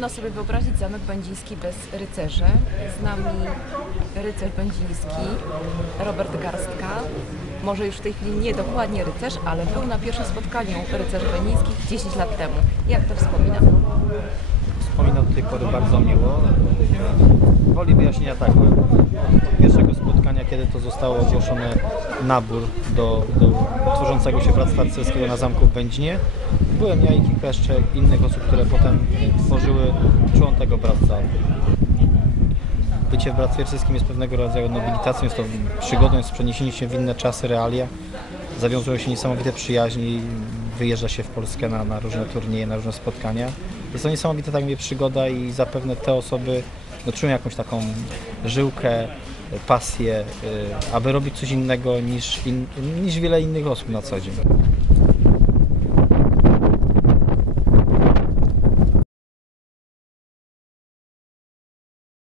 Trudno sobie wyobrazić zamek będziński bez rycerzy. Z nami rycerz będziński, Robert Garstka. Może już w tej chwili nie dokładnie rycerz, ale był na pierwszym spotkaniu rycerzy będzińskich 10 lat temu. Jak to wspomina? Wspominam do tej pory bardzo miło. Woli wyjaśnienia tak, pierwszego spotkania, kiedy to zostało ogłoszony nabór do, do tworzącego się Bractwa Rycerskiego na Zamku w Będzinie, byłem ja i kilka jeszcze innych osób, które potem tworzyły człon tego bractwa. Bycie w Bractwie Rycerskim jest pewnego rodzaju nobilitacją, jest to przygodą, jest przeniesienie się w inne czasy, realia. Zawiązują się niesamowite przyjaźni, wyjeżdża się w Polskę na, na różne turnieje, na różne spotkania. Jest to niesamowita tak mówię, przygoda i zapewne te osoby no, czują jakąś taką żyłkę, pasję, y, aby robić coś innego niż, in, niż wiele innych osób na co dzień.